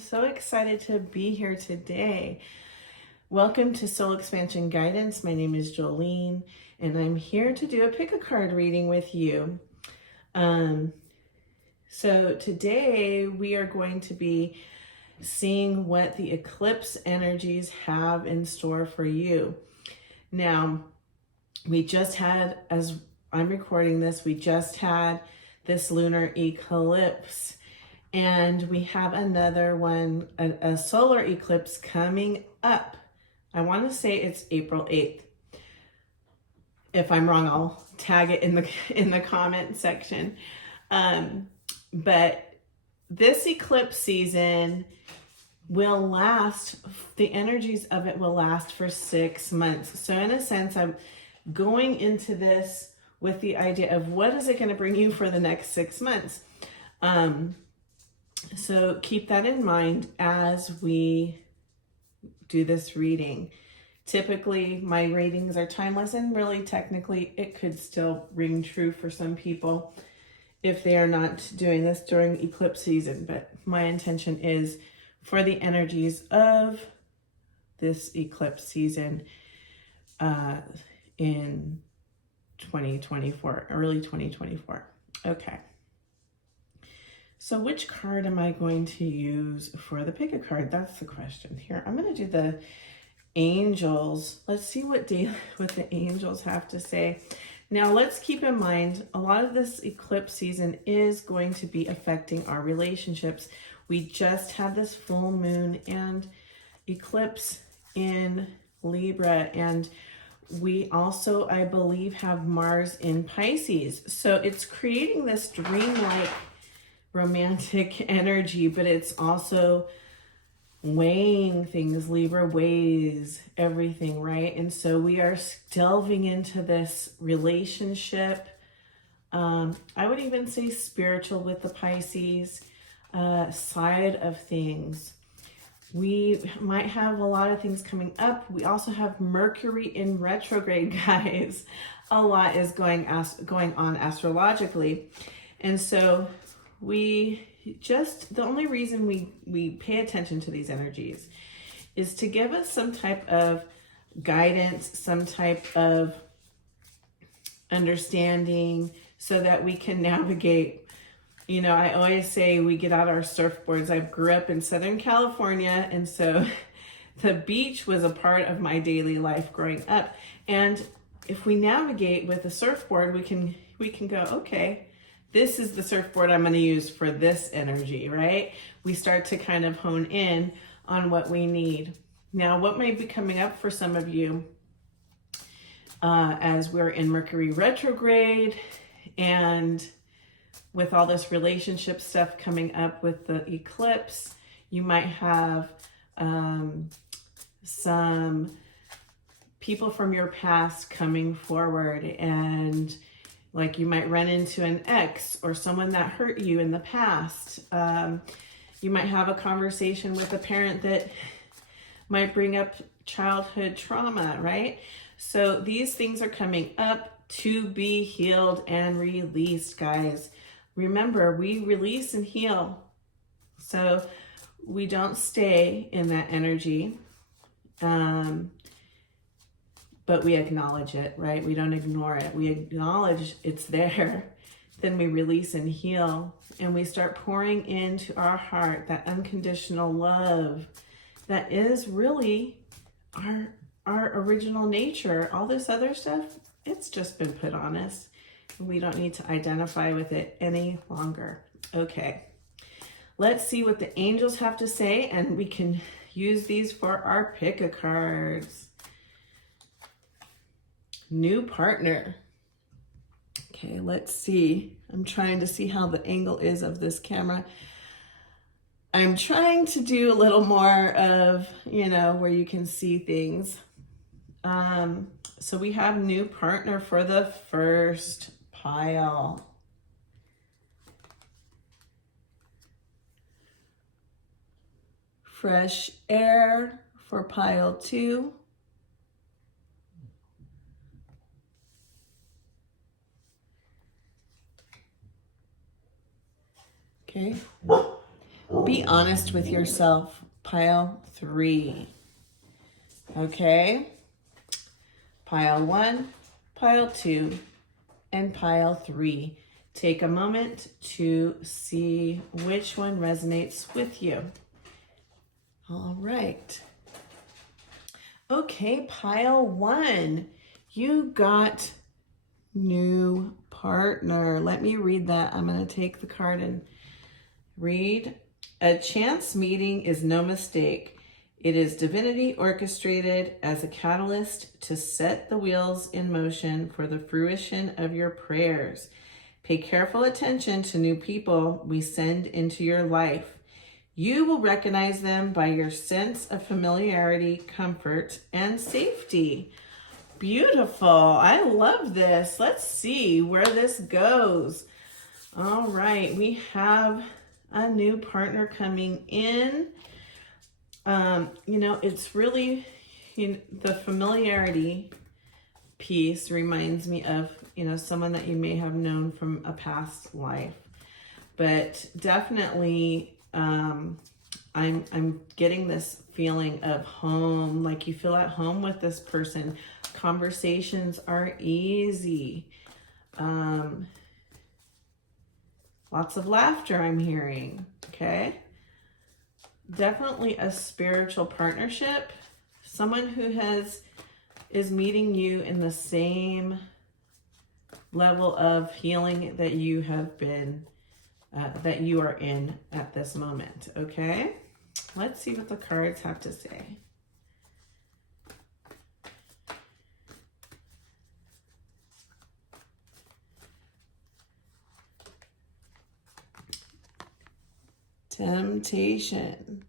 so excited to be here today. Welcome to Soul Expansion Guidance. My name is Jolene, and I'm here to do a pick a card reading with you. So today we are going to be seeing what the eclipse energies have in store for you. Now, we just had, as I'm recording this, we just had this lunar eclipse. And we have another one, a solar eclipse coming up. I want to say it's April 8th. If I'm wrong, I'll tag it in the comment section. But this eclipse season will last, the energies of it will last for 6 months. So in a sense, I'm going into this with the idea of what is it going to bring you for the next 6 months. So keep that in mind as we do this reading. Typically, my readings are timeless, and really technically it could still ring true for some people if they are not doing this during eclipse season. But my intention is for the energies of this eclipse season in 2024, early 2024. Okay. So which card am I going to use for the pick a card? That's the question here. I'm going to do the angels. Let's see what the angels have to say. Now, let's keep in mind, a lot of this eclipse season is going to be affecting our relationships. We just had this full moon and eclipse in Libra, and we also, I believe, have Mars in Pisces. So it's creating this dreamlike romantic energy, but it's also weighing things. Libra weighs everything, right? And so we are delving into this relationship. I would even say spiritual with the Pisces side of things. We might have a lot of things coming up. We also have Mercury in retrograde, guys. A lot is going on astrologically. And so the only reason we pay attention to these energies is to give us some type of guidance, some type of understanding so that we can navigate. You know, I always say we get out our surfboards. I grew up in Southern California, and so the beach was a part of my daily life growing up. And if we navigate with a surfboard, we can go, okay, this is the surfboard I'm going to use for this energy, right? We start to kind of hone in on what we need. Now, what may be coming up for some of you as we're in Mercury retrograde, and with all this relationship stuff coming up with the eclipse, you might have some people from your past coming forward, and like you might run into an ex or someone that hurt you in the past. You might have a conversation with a parent that might bring up childhood trauma, right? So these things are coming up to be healed and released, guys. Remember, we release and heal. So we don't stay in that energy. But we acknowledge it, right? We don't ignore it. We acknowledge it's there. Then we release and heal. And we start pouring into our heart that unconditional love that is really our original nature. All this other stuff, it's just been put on us. We don't need to identify with it any longer. Okay, let's see what the angels have to say, and we can use these for our pick a cards. New partner. Okay, let's see. I'm trying to see how the angle is of this camera. I'm trying to do a little more of, where you can see things. So we have new partner for the first pile. Fresh air for pile 2. Okay. Be honest with yourself. Pile 3. Okay? Pile 1, pile 2, and pile 3. Take a moment to see which one resonates with you. All right. Okay, pile 1. You got new partner. Let me read that. I'm going to take the card and read. A chance meeting is no mistake. It is divinity orchestrated as a catalyst to set the wheels in motion for the fruition of your prayers. Pay careful attention to new people we send into your life. You will recognize them by your sense of familiarity, comfort, and safety. Beautiful. I love this. Let's see where this goes. All right. We have a new partner coming in. It's really, the familiarity piece reminds me of, someone that you may have known from a past life. But definitely, I'm getting this feeling of home, like you feel at home with this person. Conversations are easy. Lots of laughter I'm hearing, okay? Definitely a spiritual partnership. Someone who is meeting you in the same level of healing that you have been, that you are in at this moment, okay? Let's see what the cards have to say. Temptation.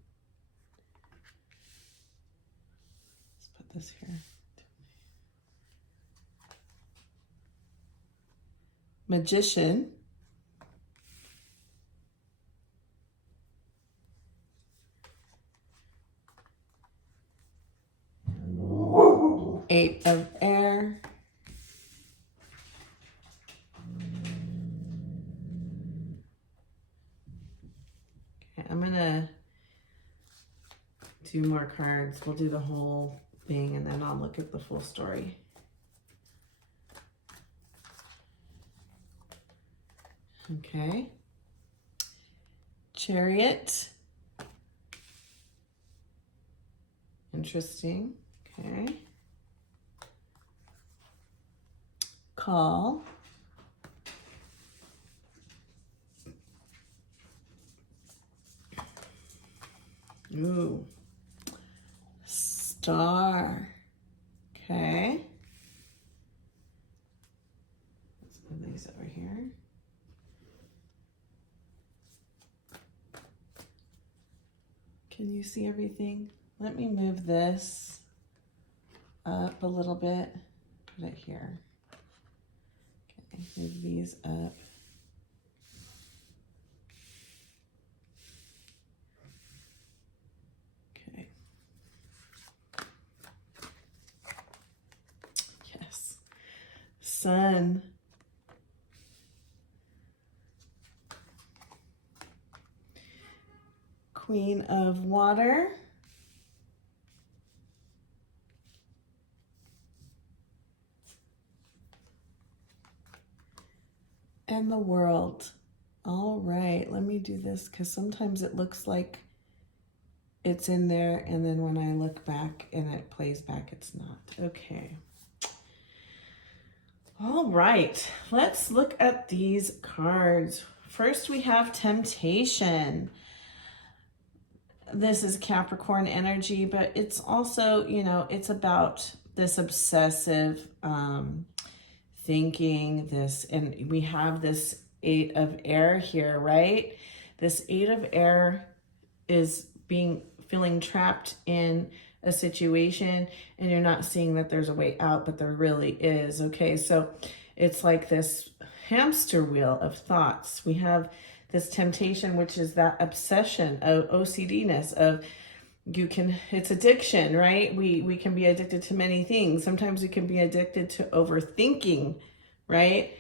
Let's put this here. Magician. Eight of Air. Okay, I'm gonna do more cards. We'll do the whole thing and then I'll look at the full story. Okay. Chariot. Interesting. Okay. Call. Ooh. Star. Okay. Let's move these over here. Can you see everything? Let me move this up a little bit. Put it here. Okay, move these up. Okay. Yes. Sun. Queen of Water. And the World. All right, let me do this because sometimes it looks like it's in there and then when I look back and it plays back, it's not. Okay. All right, let's look at these cards. First, we have Temptation. This is Capricorn energy, but it's also, it's about this obsessive thinking, and we have this 8 of Air here, right? This 8 of Air is feeling trapped in a situation and you're not seeing that there's a way out, but there really is, okay? So it's like this hamster wheel of thoughts. We have this temptation, which is that obsession of OCD-ness of it's addiction, right? We can be addicted to many things. Sometimes we can be addicted to overthinking, right?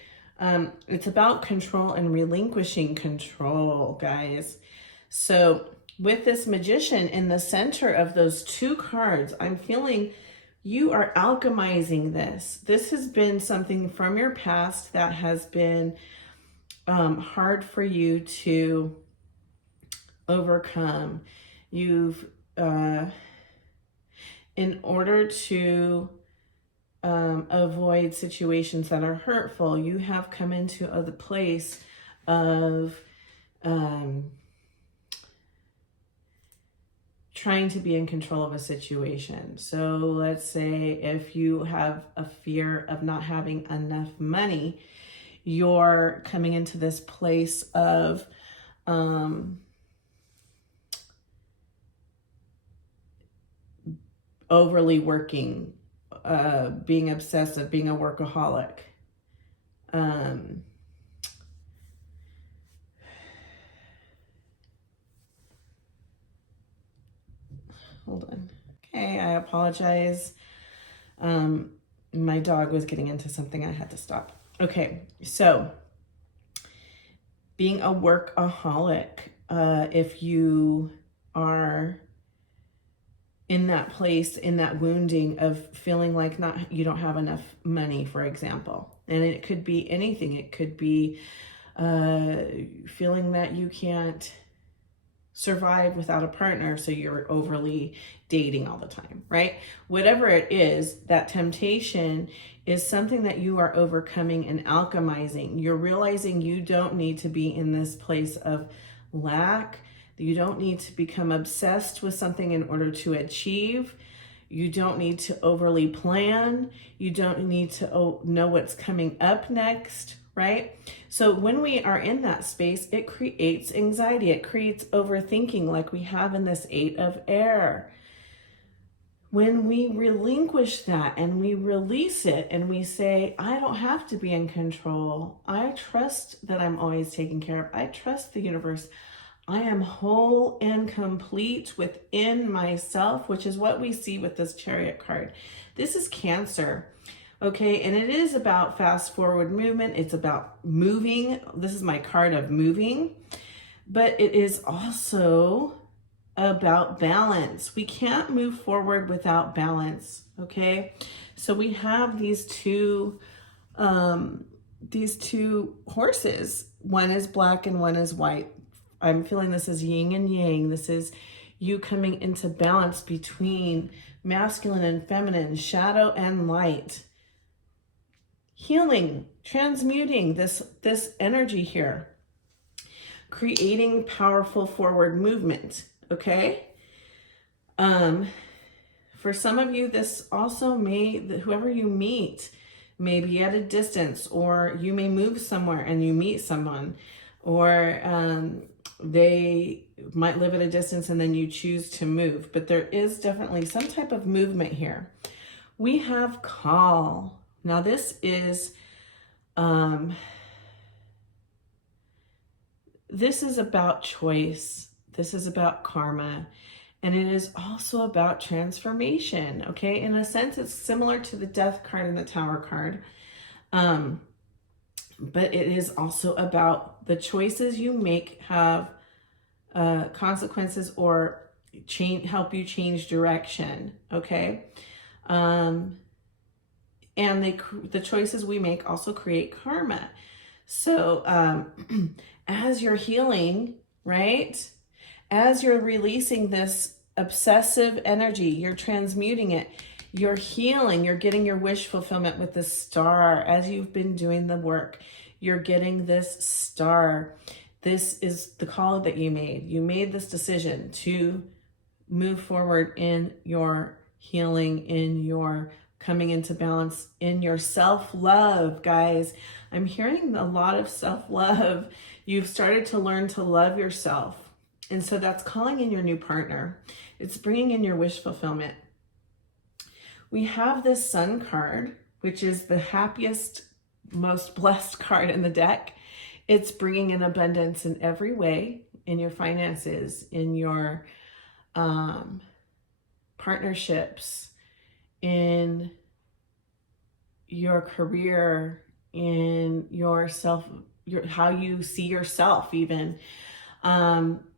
It's about control and relinquishing control, guys. So with this Magician in the center of those two cards, I'm feeling you are alchemizing this. This has been something from your past that has been hard for you to overcome. You've, in order to avoid situations that are hurtful, you have come into the place of trying to be in control of a situation. So let's say if you have a fear of not having enough money, you're coming into this place of overly working, being obsessive, being a workaholic. Hold on. Okay, I apologize. My dog was getting into something. I had to stop. Okay, so being a workaholic, if you are in that place, in that wounding of feeling like you don't have enough money, for example, and it could be anything. It could be feeling that you can't survive without a partner, so you're overly dating all the time, right? Whatever it is, that temptation is something that you are overcoming and alchemizing. You're realizing you don't need to be in this place of lack. You don't need to become obsessed with something in order to achieve. You don't need to overly plan. You don't need to know what's coming up next, right? So when we are in that space, it creates anxiety. It creates overthinking like we have in this 8 of air. When we relinquish that and we release it and we say, I don't have to be in control. I trust that I'm always taken care of. I trust the universe. I am whole and complete within myself, which is what we see with this Chariot card. This is Cancer. Okay, and it is about fast forward movement. It's about moving. This is my card of moving, but it is also about balance. We can't move forward without balance. Okay, so we have these two horses. One is black and one is white. I'm feeling this is yin and yang. This is you coming into balance between masculine and feminine, shadow and light. Healing, transmuting this energy here, creating powerful forward movement, okay? For some of you, this also whoever you meet may be at a distance, or you may move somewhere and you meet someone, or they might live at a distance and then you choose to move, but there is definitely some type of movement here. We have call. Now this is about choice. This is about karma. And it is also about transformation, okay? In a sense, it's similar to the Death card and the Tower card. But it is also about the choices you make have consequences or help you change direction, okay? And the choices we make also create karma. So as you're healing, right? As you're releasing this obsessive energy, you're transmuting it, you're healing, you're getting your wish fulfillment with the star. As you've been doing the work, you're getting this star. This is the call that you made. You made this decision to move forward in your healing, in your coming into balance, in your self-love, guys. I'm hearing a lot of self-love. You've started to learn to love yourself. And so that's calling in your new partner. It's bringing in your wish fulfillment. We have this Sun card, which is the happiest, most blessed card in the deck. It's bringing in abundance in every way, in your finances, in your partnerships, in your career, in yourself, how you see yourself even.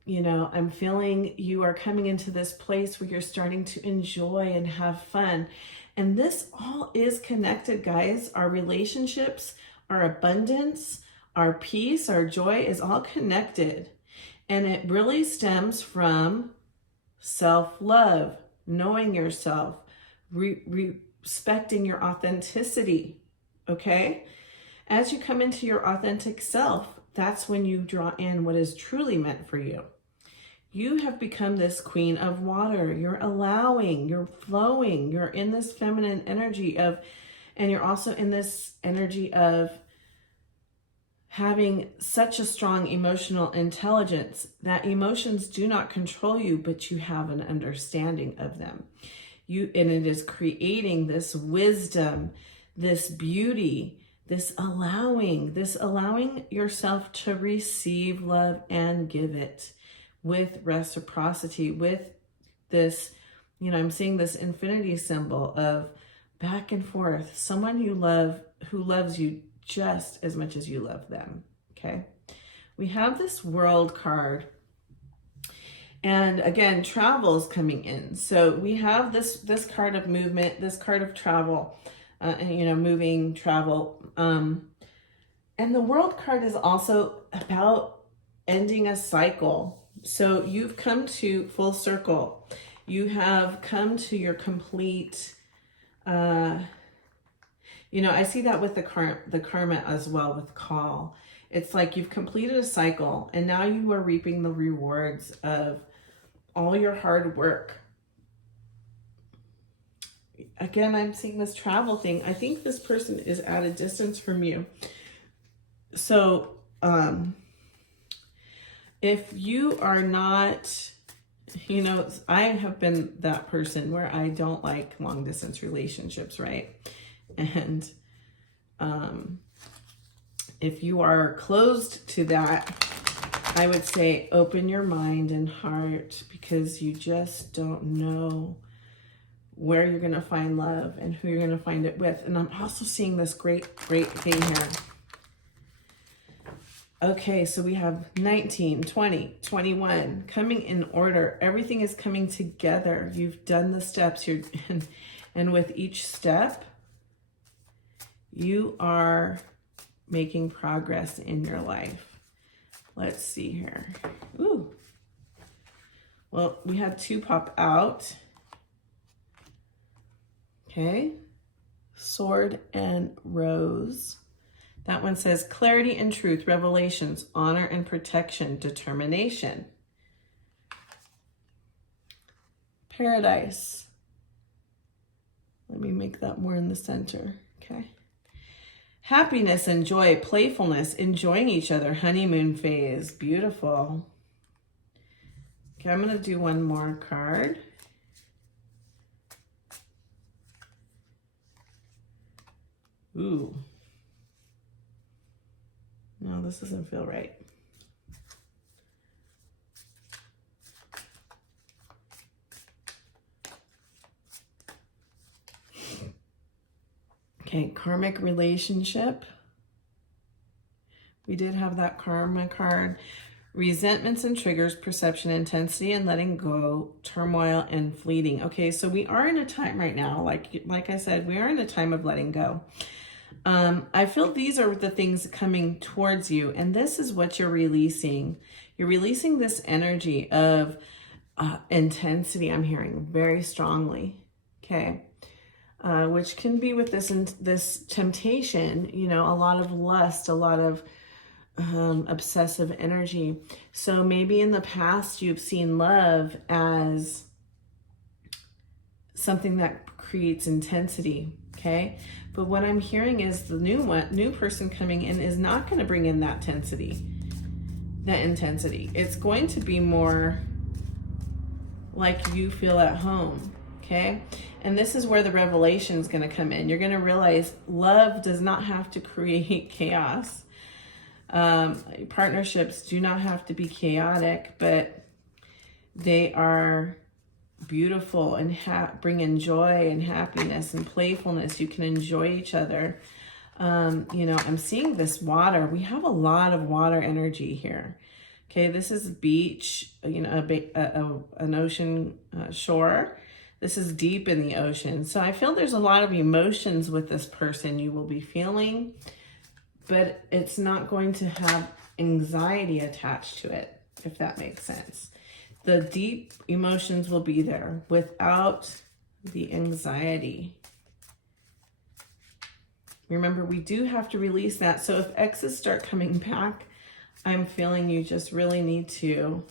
You know, I'm feeling you are coming into this place where you're starting to enjoy and have fun. And this all is connected, guys. Our relationships, our abundance, our peace, our joy is all connected. And it really stems from self-love, knowing yourself, respecting your authenticity, okay? As you come into your authentic self, that's when you draw in what is truly meant for you. You have become this queen of water. You're allowing, you're flowing, you're in this feminine energy of, and you're also in this energy of having such a strong emotional intelligence that emotions do not control you, but you have an understanding of them. And it is creating this wisdom, this beauty, this allowing yourself to receive love and give it with reciprocity, with this, you know, I'm seeing this infinity symbol of back and forth, someone you love who loves you just as much as you love them, okay? We have this World card, and again, travel is coming in. So we have this card of movement, this card of travel, and you know, moving, travel. And the World card is also about ending a cycle. So you've come to full circle. You have come to your complete, you know, I see that with the karma as well, with call. It's like you've completed a cycle and now you are reaping the rewards of all your hard work. Again, I'm seeing this travel thing. I think this person is at a distance from you. So, if you are not, you know, I have been that person where I don't like long distance relationships, right? And if you are closed to that, I would say open your mind and heart, because you just don't know where you're going to find love and who you're going to find it with. And I'm also seeing this great thing here. Okay, so we have 19, 20, 21 coming in order. Everything is coming together. You've done the steps here, and with each step, you are making progress in your life. Let's see here. Ooh. Well, we had 2 pop out. Okay. Sword and Rose. That one says clarity and truth, revelations, honor and protection, determination. Paradise. Let me make that more in the center. Okay. Happiness and joy, playfulness, enjoying each other, honeymoon phase. Beautiful. Okay, I'm going to do one more card. Ooh. No, this doesn't feel right. Okay, karmic relationship. We did have that karma card. Resentments and triggers, perception, intensity, and letting go, turmoil, and fleeting. Okay, so we are in a time right now, like I said, we are in a time of letting go. I feel these are the things coming towards you, and this is what you're releasing. You're releasing this energy of intensity, I'm hearing very strongly, okay? Which can be with this temptation, you know, a lot of lust, a lot of obsessive energy. So maybe in the past you've seen love as something that creates intensity, okay? But what I'm hearing is the new person coming in is not going to bring in that intensity. It's going to be more like you feel at home, okay? And this is where the revelation is going to come in. You're going to realize love does not have to create chaos. Partnerships do not have to be chaotic, but they are beautiful and bring in joy and happiness and playfulness. You can enjoy each other. You know, I'm seeing this water. We have a lot of water energy here. Okay, this is beach, you know, an ocean shore. This is deep in the ocean. So I feel there's a lot of emotions with this person you will be feeling, but it's not going to have anxiety attached to it, if that makes sense. The deep emotions will be there without the anxiety. Remember, we do have to release that. So if exes start coming back, I'm feeling you just really need to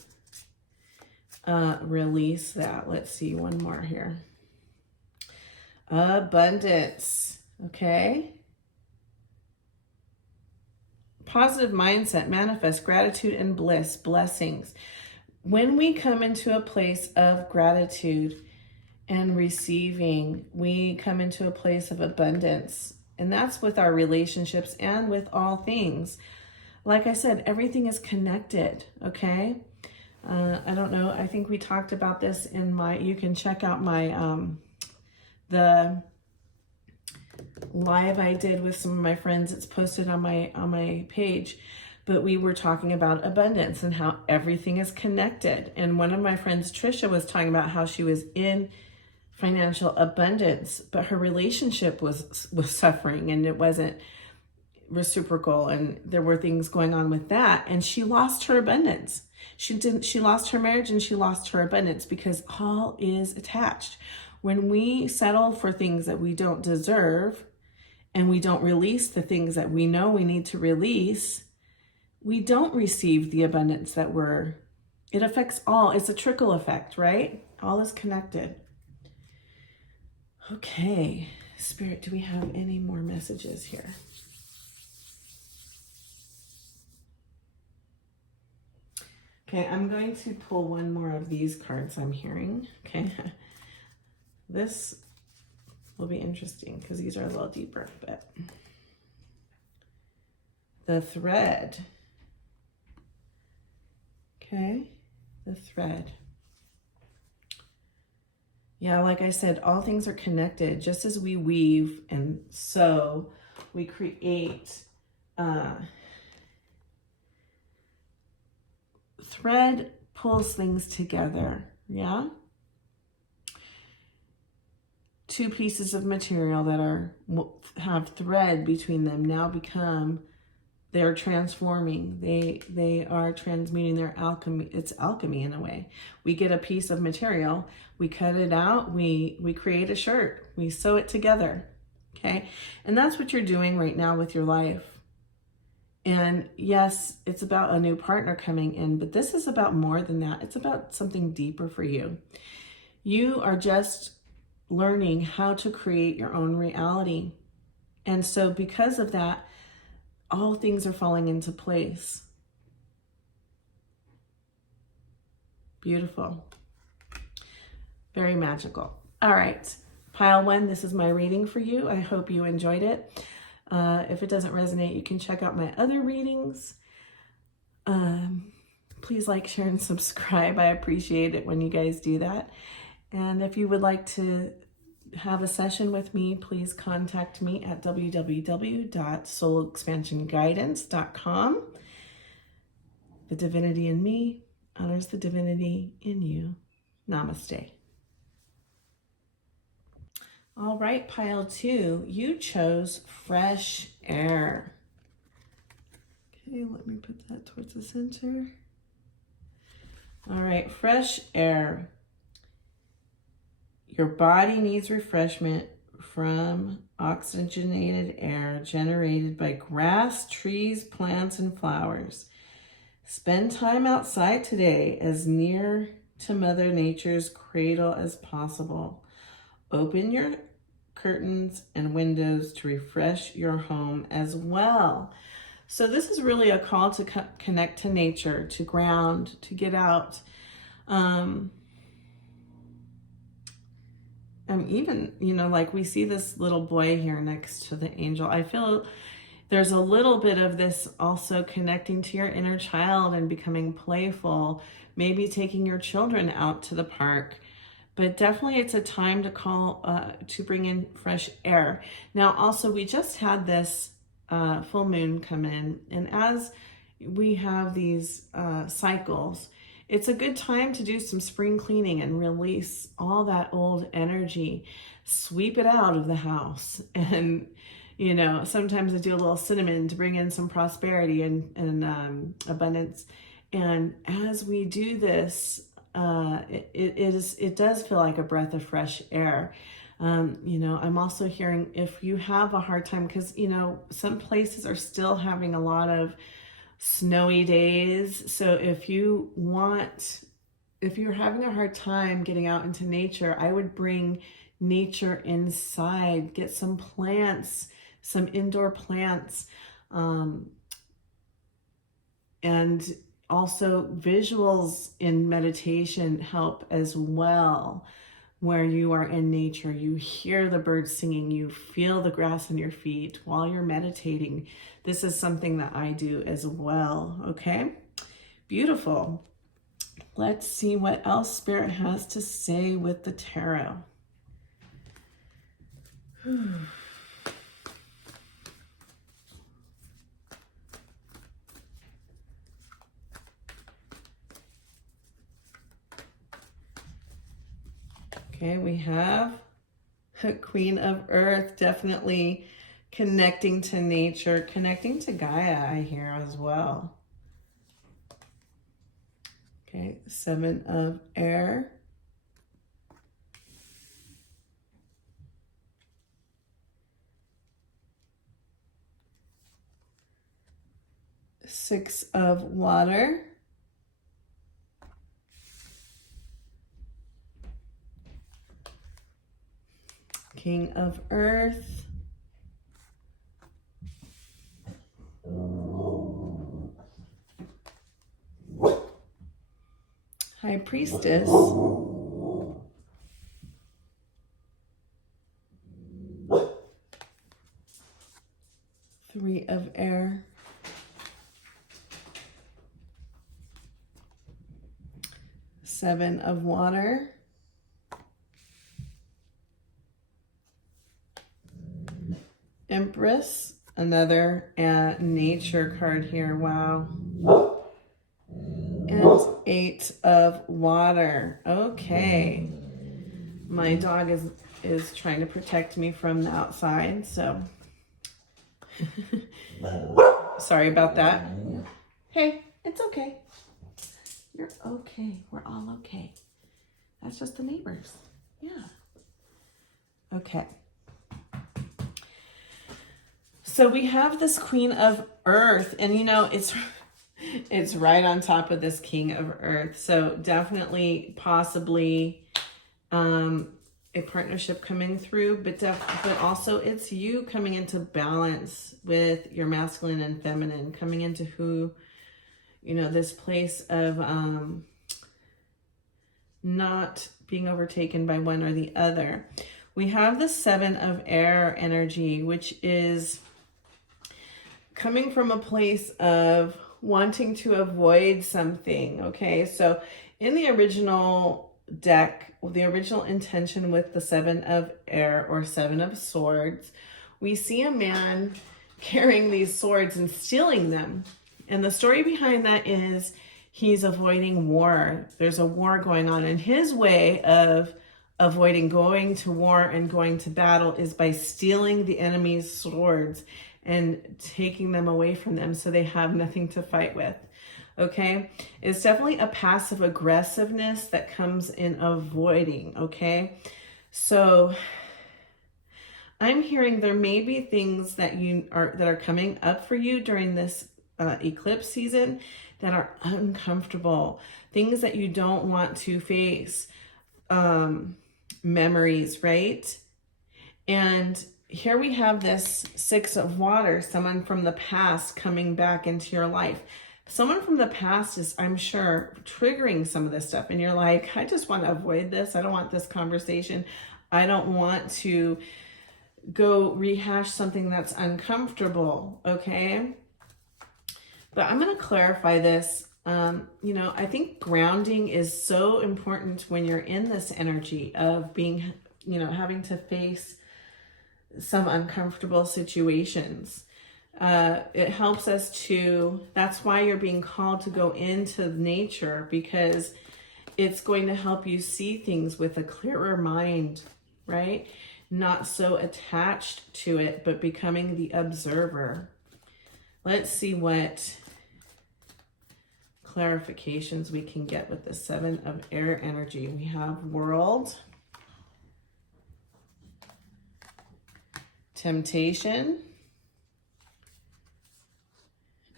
release that. Let's see, one more here. Abundance, okay? Positive mindset, manifest gratitude and bliss, blessings. When we come into a place of gratitude and receiving, we come into a place of abundance. And that's with our relationships and with all things. Like I said, everything is connected, okay? I don't know. I think we talked about this in my, you can check out my, the live I did with some of my friends. It's posted on my page. But we were talking about abundance and how everything is connected. And one of my friends, Trisha, was talking about how she was in financial abundance, but her relationship was suffering and it wasn't reciprocal, and there were things going on with that, and she lost her abundance. She lost her marriage and she lost her abundance because all is attached. When we settle for things that we don't deserve and we don't release the things that we know we need to release, we don't receive the abundance that it affects all. It's a trickle effect, right? All is connected. Okay, Spirit, do we have any more messages here? Okay, I'm going to pull one more of these cards I'm hearing. Okay, this will be interesting because these are a little deeper, but the thread. Okay, the thread. Yeah, like I said, all things are connected. Just as we weave and sew, we create thread pulls things together, yeah? Two pieces of material that have thread between them now they're transforming. They are transmuting their alchemy. It's alchemy in a way. We get a piece of material, we cut it out, we create a shirt, we sew it together, okay? And that's what you're doing right now with your life. And yes, it's about a new partner coming in, but this is about more than that. It's about something deeper for you. You are just learning how to create your own reality. And so because of that, all things are falling into place. Beautiful. Very magical. All right, pile one, this is my reading for you. I hope you enjoyed it. If it doesn't resonate, you can check out my other readings. Please like, share, and subscribe. I appreciate it when you guys do that. And if you would like to have a session with me, please contact me at www.soulexpansionguidance.com. The divinity in me honors the divinity in you. Namaste. All right, pile two, you chose fresh air. Okay, let me put that towards the center. All right, fresh air. Your body needs refreshment from oxygenated air generated by grass, trees, plants, and flowers. Spend time outside today as near to Mother Nature's cradle as possible. Open your curtains and windows to refresh your home as well. So this is really a call to connect to nature, to ground, to get out. Even, like we see this little boy here next to the angel. I feel there's a little bit of this also connecting to your inner child and becoming playful, maybe taking your children out to the park. But definitely it's a time to to bring in fresh air. Now, also, we just had this full moon come in. And as we have these cycles, it's a good time to do some spring cleaning and release all that old energy, sweep it out of the house. And, you know, sometimes I do a little cinnamon to bring in some prosperity and abundance. And as we do this, it does feel like a breath of fresh air. You know, I'm also hearing if you have a hard time, because, you know, some places are still having a lot of snowy days. So if you're having a hard time getting out into nature, I would bring nature inside, get some plants, some indoor plants, and also visuals in meditation help as well. Where you are in nature, you hear the birds singing, you feel the grass on your feet while you're meditating. This is something that I do as well, okay? Beautiful. Let's see what else Spirit has to say with the tarot. Okay, we have Queen of Earth, definitely connecting to nature, connecting to Gaia, I hear as well. Okay, 7 of Air. Six of Water. King of Earth. High Priestess. Three of Air. Seven of Water. Empress, another nature card here. Wow. And 8 of Water. Okay. My dog is trying to protect me from the outside, so sorry about that. Hey, it's okay. You're okay. We're all okay. That's just the neighbors. Yeah. Okay. So we have this Queen of Earth, and you know, it's right on top of this King of Earth. So definitely, possibly, a partnership coming through, but also it's you coming into balance with your masculine and feminine, coming into who, you know, this place of not being overtaken by one or the other. We have the 7 of Air energy, which is coming from a place of wanting to avoid something, okay? So in the original deck, the original intention with the 7 of Air or 7 of Swords, we see a man carrying these swords and stealing them. And the story behind that is he's avoiding war. There's a war going on, and his way of avoiding going to war and going to battle is by stealing the enemy's swords and taking them away from them so they have nothing to fight with. Okay, it's definitely a passive aggressiveness that comes in avoiding. Okay, so I'm hearing there may be things that are coming up for you during this eclipse season that are uncomfortable, things that you don't want to face, memories, right? And here we have this 6 of Water, someone from the past coming back into your life. Someone from the past is, I'm sure, triggering some of this stuff. And you're like, I just want to avoid this. I don't want this conversation. I don't want to go rehash something that's uncomfortable, okay? But I'm going to clarify this. You know, I think grounding is so important when you're in this energy of being, you know, having to face some uncomfortable situations. It helps us to, that's why you're being called to go into nature, because it's going to help you see things with a clearer mind, right? Not so attached to it, but becoming the observer. Let's see what clarifications we can get with the 7 of air energy. We have world, temptation,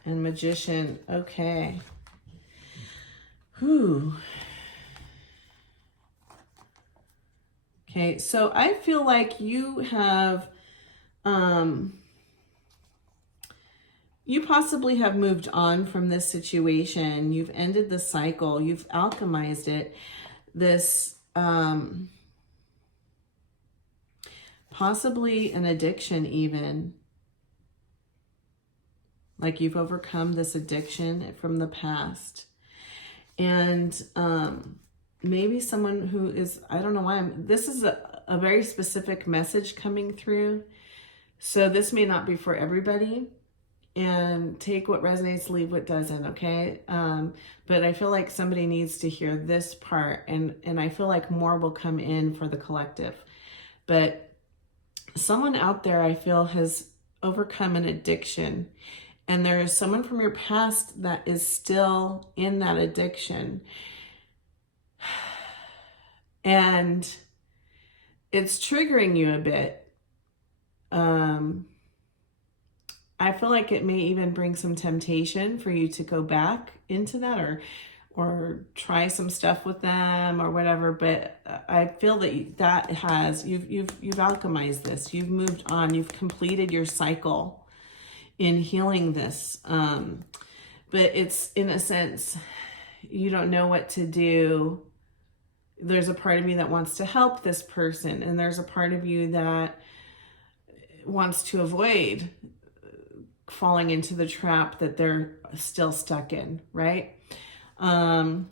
and magician. Okay. Whew. Okay, so I feel like you have, you possibly have moved on from this situation. You've ended the cycle. You've alchemized it. This, possibly an addiction even. Like you've overcome this addiction from the past. And maybe someone who is, I don't know why, this is a very specific message coming through. So this may not be for everybody. And take what resonates, leave what doesn't, okay? But I feel like somebody needs to hear this part, and I feel like more will come in for the collective. But someone out there, I feel, has overcome an addiction, and there is someone from your past that is still in that addiction. And it's triggering you a bit. I feel like it may even bring some temptation for you to go back into that, or try some stuff with them or whatever. But I feel that that has, you've alchemized this. You've moved on. You've completed your cycle in healing this. But it's, in a sense, you don't know what to do. There's a part of you that wants to help this person, and there's a part of you that wants to avoid falling into the trap that they're still stuck in, right? I'm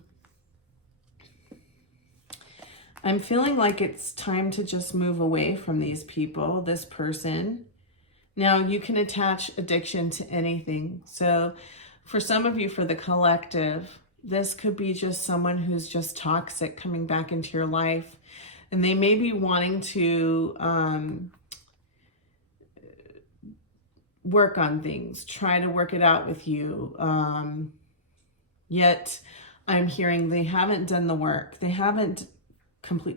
feeling like it's time to just move away from these people, this person. Now, you can attach addiction to anything. So for some of you, for the collective, this could be just someone who's just toxic coming back into your life. And they may be wanting to work on things, try to work it out with you. Yet I'm hearing they haven't done the work. They haven't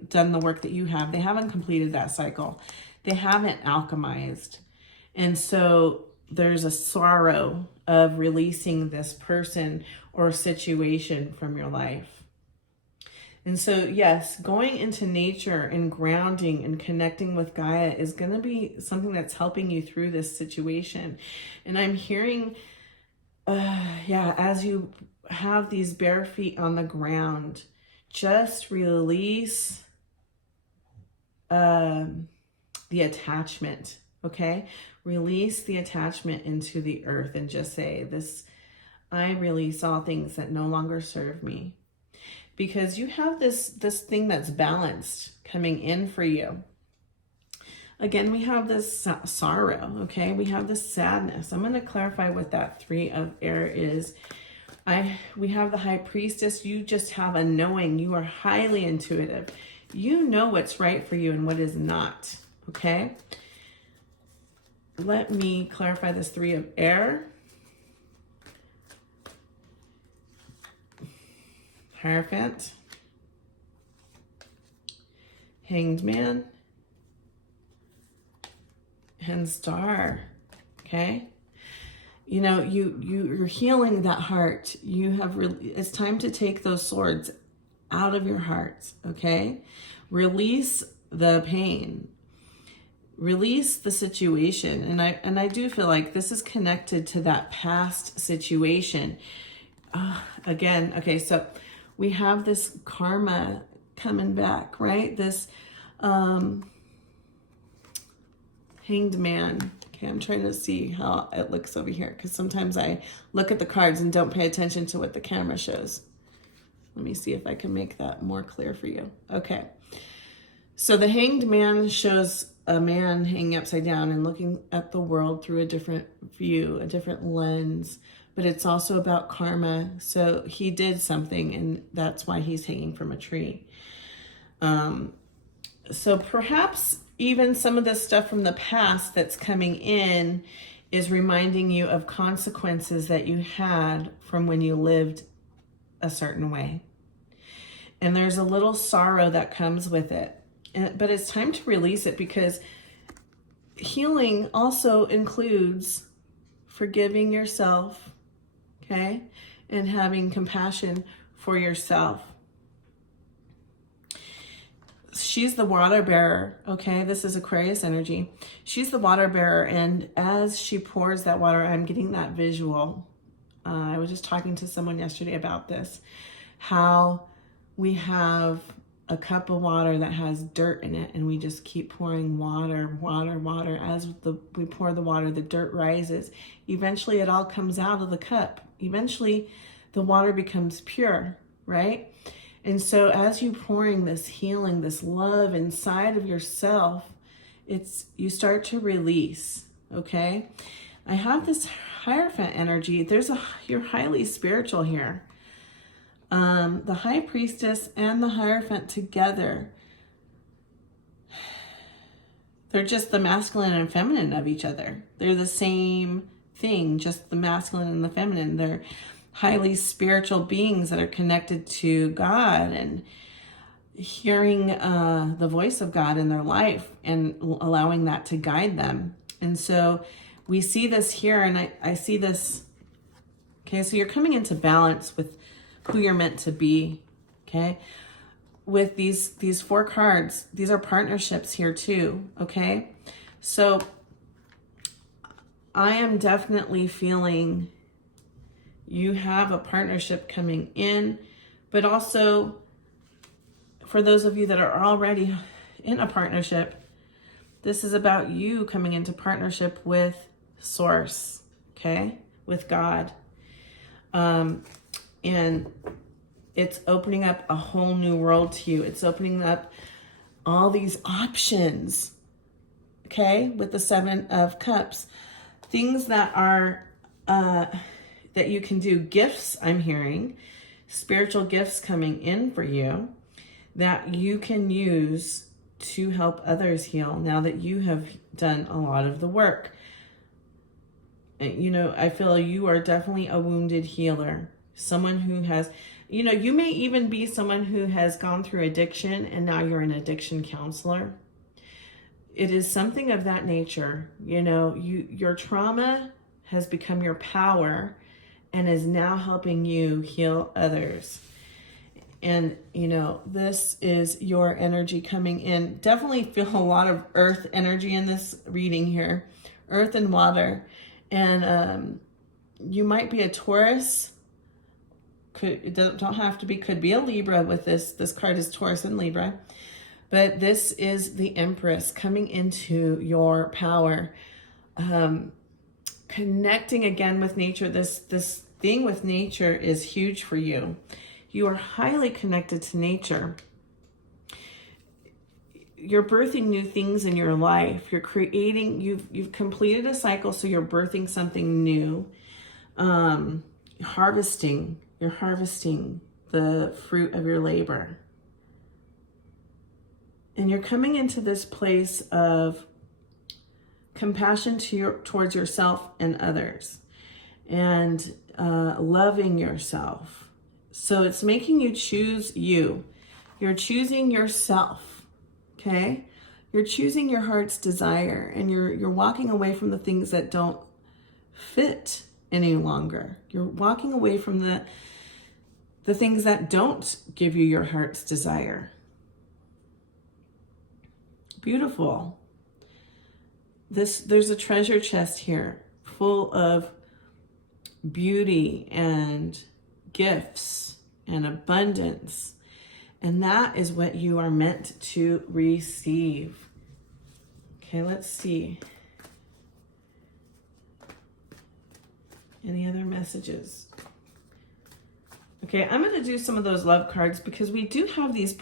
done the work that you have. They haven't completed that cycle. They haven't alchemized. And so there's a sorrow of releasing this person or situation from your life. And so, yes, going into nature and grounding and connecting with Gaia is going to be something that's helping you through this situation. And I'm hearing, as you have these bare feet on the ground, just release the attachment, okay? Release the attachment into the earth and just say, I release all things that no longer serve me. Because you have this thing that's balanced coming in for you. Again, we have this sorrow, okay? We have this sadness. I'm going to clarify what that 3 of air is. We have the High Priestess. You just have a knowing. You are highly intuitive. You know what's right for you and what is not, okay? Let me clarify this 3 of air. Hierophant, Hanged Man, and Star, okay? You know, you're healing that heart. It's time to take those swords out of your heart, okay? Release the pain. Release the situation. And I do feel like this is connected to that past situation. Again, okay, so we have this karma coming back, right? This Hanged Man. Okay, I'm trying to see how it looks over here, because sometimes I look at the cards and don't pay attention to what the camera shows. Let me see if I can make that more clear for you. Okay. So the Hanged Man shows a man hanging upside down and looking at the world through a different view, a different lens. But it's also about karma. So he did something, and that's why he's hanging from a tree. So perhaps even some of the stuff from the past that's coming in is reminding you of consequences that you had from when you lived a certain way. And there's a little sorrow that comes with it. But it's time to release it, because healing also includes forgiving yourself, okay? And having compassion for yourself. She's the water bearer, okay? This is Aquarius energy. She's the water bearer, and as she pours that water, I'm getting that visual. I was just talking to someone yesterday about this, how we have a cup of water that has dirt in it, and we just keep pouring water, water, water. As we pour the water, the dirt rises. Eventually, it all comes out of the cup. Eventually, the water becomes pure, right? And so as you're pouring this healing, this love inside of yourself, you start to release, okay? I have this Hierophant energy. You're highly spiritual here. The High Priestess and the Hierophant together, they're just the masculine and feminine of each other. They're the same thing, just the masculine and the feminine. They're highly spiritual beings that are connected to God and hearing the voice of God in their life and allowing that to guide them. And so we see this here, and I see this. Okay, so you're coming into balance with who you're meant to be, okay? With these 4 cards, these are partnerships here too, okay? So I am definitely feeling you have a partnership coming in, but also for those of you that are already in a partnership, this is about you coming into partnership with Source, okay? With God. And it's opening up a whole new world to you. It's opening up all these options, okay? With the 7 of Cups. Things that are, that you can do. Gifts, I'm hearing. Spiritual gifts coming in for you that you can use to help others heal now that you have done a lot of the work. You know, I feel you are definitely a wounded healer. Someone who has, you know, you may even be someone who has gone through addiction and now you're an addiction counselor. It is something of that nature. You know, your trauma has become your power and is now helping you heal others. And, you know, this is your energy coming in. Definitely feel a lot of earth energy in this reading here. Earth and water. And you might be a Taurus. Don't have to be, could be a Libra with this. This card is Taurus and Libra. But this is the Empress coming into your power. Connecting again with nature. This thing with nature is huge for you. You are highly connected to nature. You're birthing new things in your life. You're creating, you've completed a cycle, so you're birthing something new. Harvesting. You're harvesting the fruit of your labor. And you're coming into this place of compassion towards yourself and others. And loving yourself. So it's making you choose you. You're choosing yourself. Okay? You're choosing your heart's desire. And you're walking away from the things that don't fit any longer. You're walking away from the things that don't give you your heart's desire. Beautiful. There's a treasure chest here full of beauty and gifts and abundance. And that is what you are meant to receive. Okay, let's see. Any other messages? Okay, I'm going to do some of those love cards because we do have these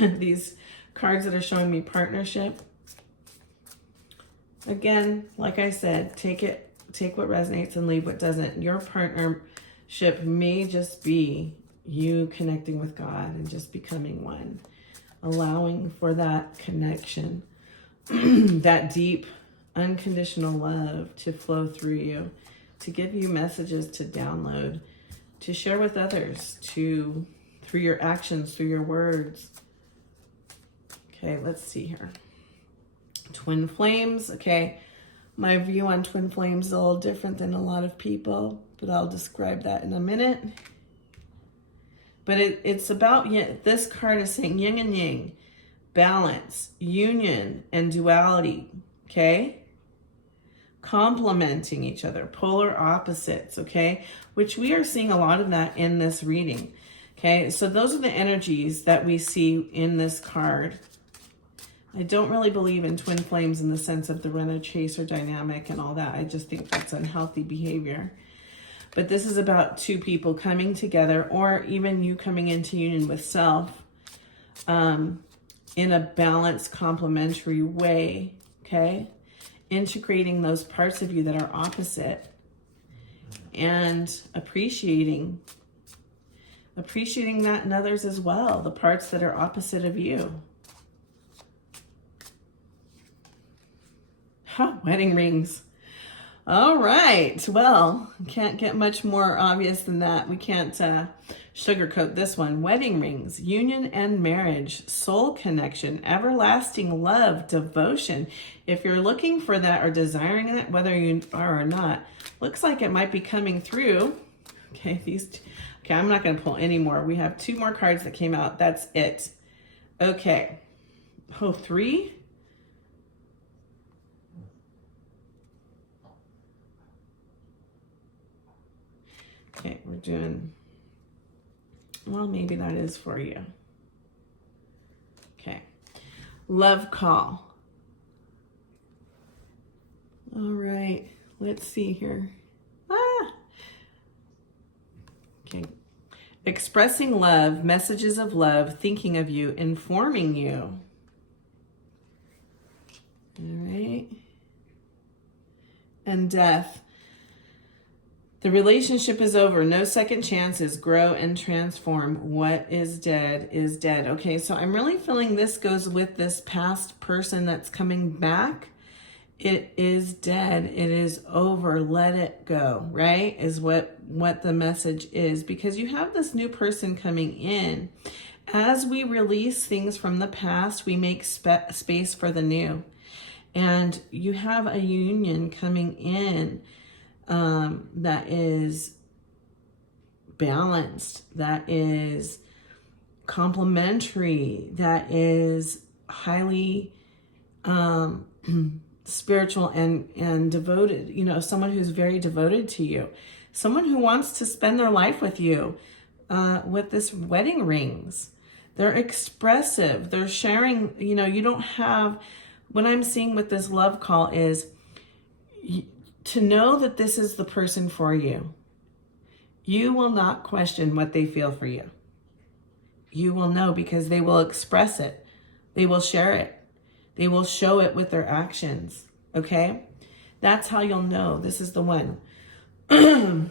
these cards that are showing me partnership. Again, like I said, take what resonates and leave what doesn't. Your partnership may just be you connecting with God and just becoming one, allowing for that connection, that deep, unconditional love to flow through you, to give you messages to download, to share with others, through your actions, through your words. Okay, let's see here. Twin flames. Okay, my view on twin flames is a little different than a lot of people, but I'll describe that in a minute. But it's about, this card is saying yin and yang, balance, union, and duality. Okay, complementing each other, polar opposites. Okay, which we are seeing a lot of that in this reading. Okay, so those are the energies that we see in this card. I don't really believe in twin flames in the sense of the runner-chaser dynamic and all that. I just think that's unhealthy behavior. But this is about two people coming together, or even you coming into union with self in a balanced, complementary way, okay? Integrating those parts of you that are opposite and appreciating that in others as well, the parts that are opposite of you. Wedding rings. All right. Well, can't get much more obvious than that. We can't sugarcoat this one. Wedding rings, union and marriage, soul connection, everlasting love, devotion. If you're looking for that or desiring that, whether you are or not, looks like it might be coming through. Okay, okay, I'm not going to pull any more. We have 2 more cards that came out. That's it. Okay. 3. Okay, we're doing, well, maybe that is for you. Okay, love call. All right, let's see here. Okay, expressing love, messages of love, thinking of you, informing you. All right, and death. The relationship is over. No second chances. Grow and transform. What is dead is dead. Okay, so I'm really feeling this goes with this past person that's coming back. It is dead. It is over. Let it go, right? Is what the message is. Because you have this new person coming in. As we release things from the past, we make space for the new. And you have a union coming in that is balanced, that is complementary, that is highly spiritual and devoted. You know, someone who's very devoted to you, someone who wants to spend their life with you, with this wedding rings. They're expressive. They're sharing, you know, you don't have, what I'm seeing with this love call is to know that this is the person for you. You will not question what they feel for you. You will know because they will express it. They will share it. They will show it with their actions. Okay? That's how you'll know this is the one. And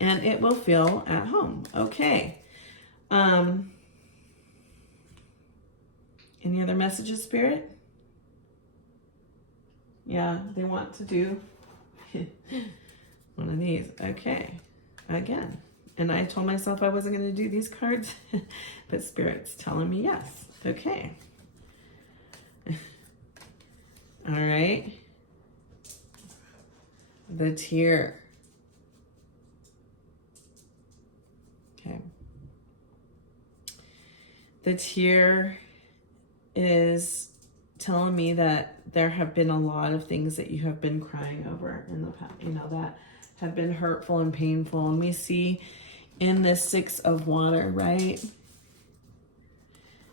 it will feel at home. Okay. Any other messages, Spirit? Yeah, they want to do one of these. Okay, again. And I told myself I wasn't going to do these cards, but Spirit's telling me yes. Okay. All right. The tear. Okay. The tear is telling me that there have been a lot of things that you have been crying over in the past, you know, that have been hurtful and painful. And we see in this 6 of water, right?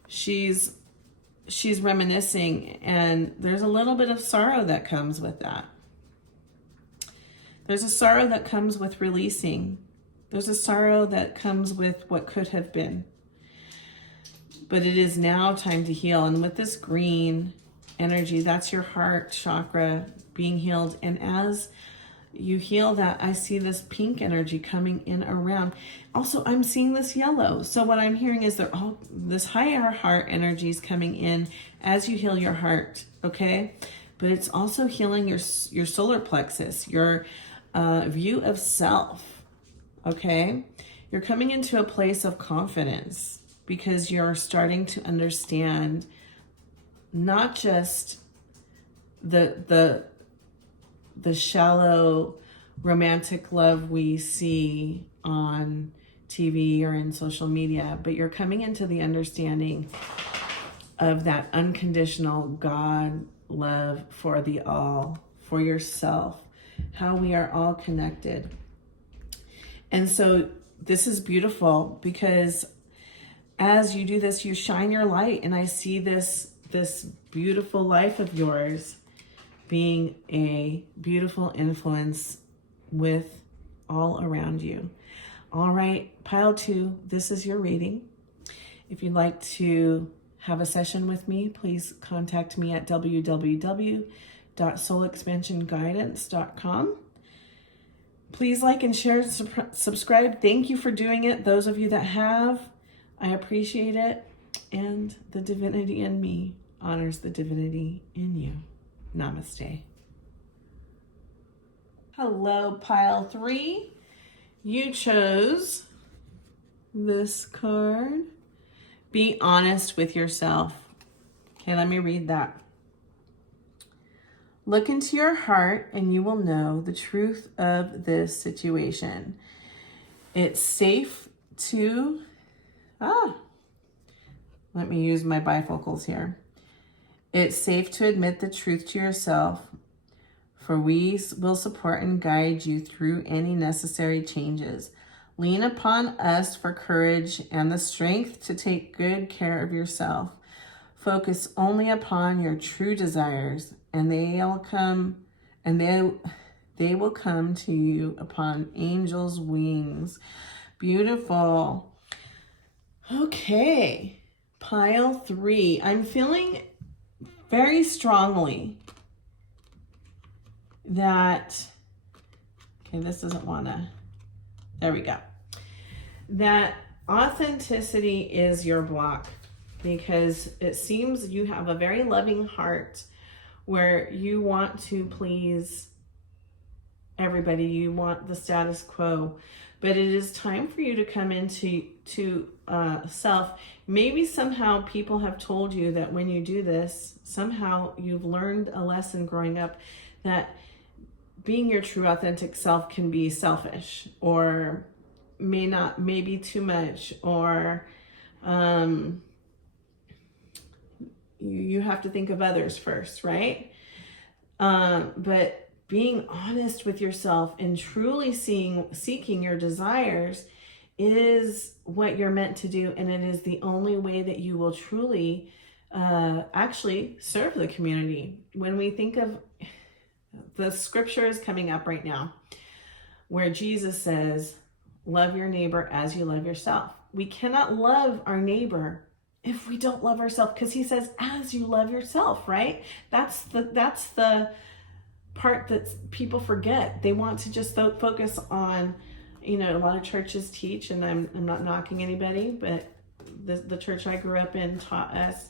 She's reminiscing, and there's a little bit of sorrow that comes with that. There's a sorrow that comes with releasing. There's a sorrow that comes with what could have been. But it is now time to heal. And with this green, energy. That's your heart chakra being healed. And as you heal that, I see this pink energy coming in around. Also, I'm seeing this yellow. So what I'm hearing is they're all, this higher heart energy is coming in as you heal your heart, okay? But it's also healing your solar plexus, your view of self, okay? You're coming into a place of confidence because you're starting to understand not just the shallow romantic love we see on TV or in social media, but you're coming into the understanding of that unconditional God love for the all, for yourself, how we are all connected. And so this is beautiful because as you do this, you shine your light, and I see this beautiful life of yours being a beautiful influence with all around you. All right, pile 2, this is your reading. If you'd like to have a session with me, please contact me at www.soulexpansionguidance.com. Please like and share, subscribe. Thank you for doing it. Those of you that have, I appreciate it. And the divinity in me honors the divinity in you. Namaste. Hello, pile 3. You chose this card. Be honest with yourself. Okay, let me read that. Look into your heart and you will know the truth of this situation. It's safe to... let me use my bifocals here. It's safe to admit the truth to yourself, for we will support and guide you through any necessary changes. Lean upon us for courage and the strength to take good care of yourself. Focus only upon your true desires, and they will come to you upon angels' wings. Beautiful. Okay, pile 3. I'm feeling very strongly that, okay, this doesn't want to, there we go. That authenticity is your block, because it seems you have a very loving heart where you want to please everybody. You want the status quo, but it is time for you to come into self. Maybe somehow people have told you that when you do this, somehow you've learned a lesson growing up that being your true authentic self can be selfish, or maybe too much, or you have to think of others first, right? But being honest with yourself and truly seeking your desires is what you're meant to do, and it is the only way that you will truly actually serve the community. When we think of the scripture is coming up right now where Jesus says, love your neighbor as you love yourself. We cannot love our neighbor if we don't love ourselves, because he says, as you love yourself, right? That's the part that people forget. They want to just focus on, a lot of churches teach, and I'm not knocking anybody, but the church I grew up in taught us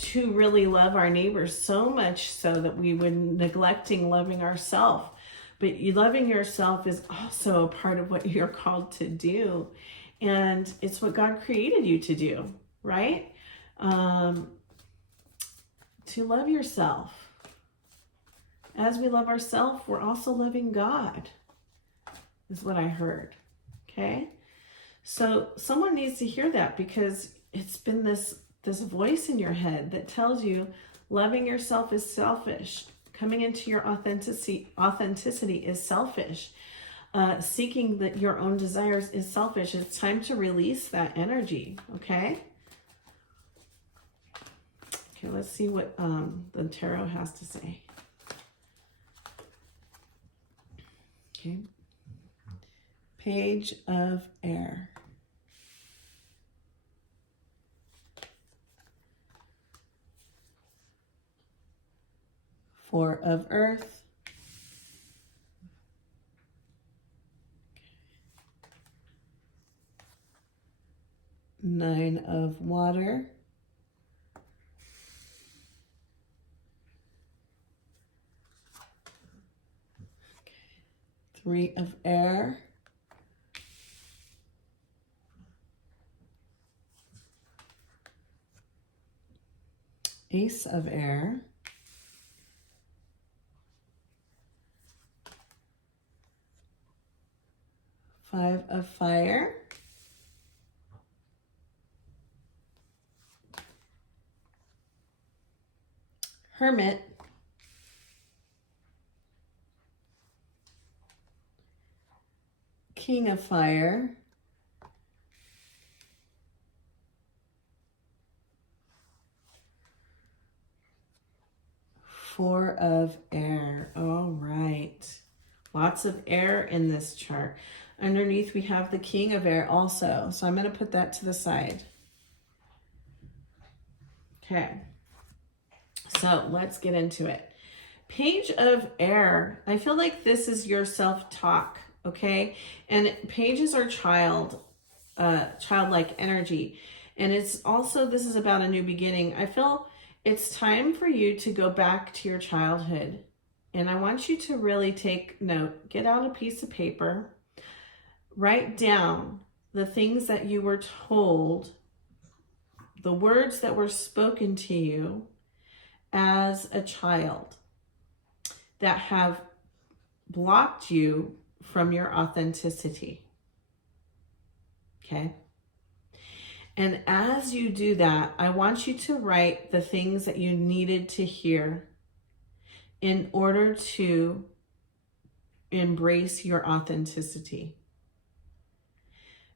to really love our neighbors, so much so that we were neglecting loving ourselves. But loving yourself is also a part of what you're called to do. And it's what God created you to do, right? To love yourself. As we love ourselves, we're also loving God, is what I heard. Okay? So someone needs to hear that, because it's been this voice in your head that tells you loving yourself is selfish. Coming into your authenticity is selfish. Seeking your own desires is selfish. It's time to release that energy, okay? Okay, let's see what the tarot has to say. Okay. Page of Air. 4 of earth, 9 of water, 3 of air, 8 of air, 5 of fire, Hermit, King of fire, Four of air. All right. Lots of air in this chart. Underneath we have the King of air also. So I'm going to put that to the side. Okay. So let's get into it. Page of air. I feel like this is your self-talk. Okay. And pages are childlike energy. And it's also, this is about a new beginning. I feel it's time for you to go back to your childhood. And I want you to really take note. Get out a piece of paper. Write down the things that you were told, the words that were spoken to you as a child that have blocked you from your authenticity. Okay? And as you do that, I want you to write the things that you needed to hear in order to embrace your authenticity.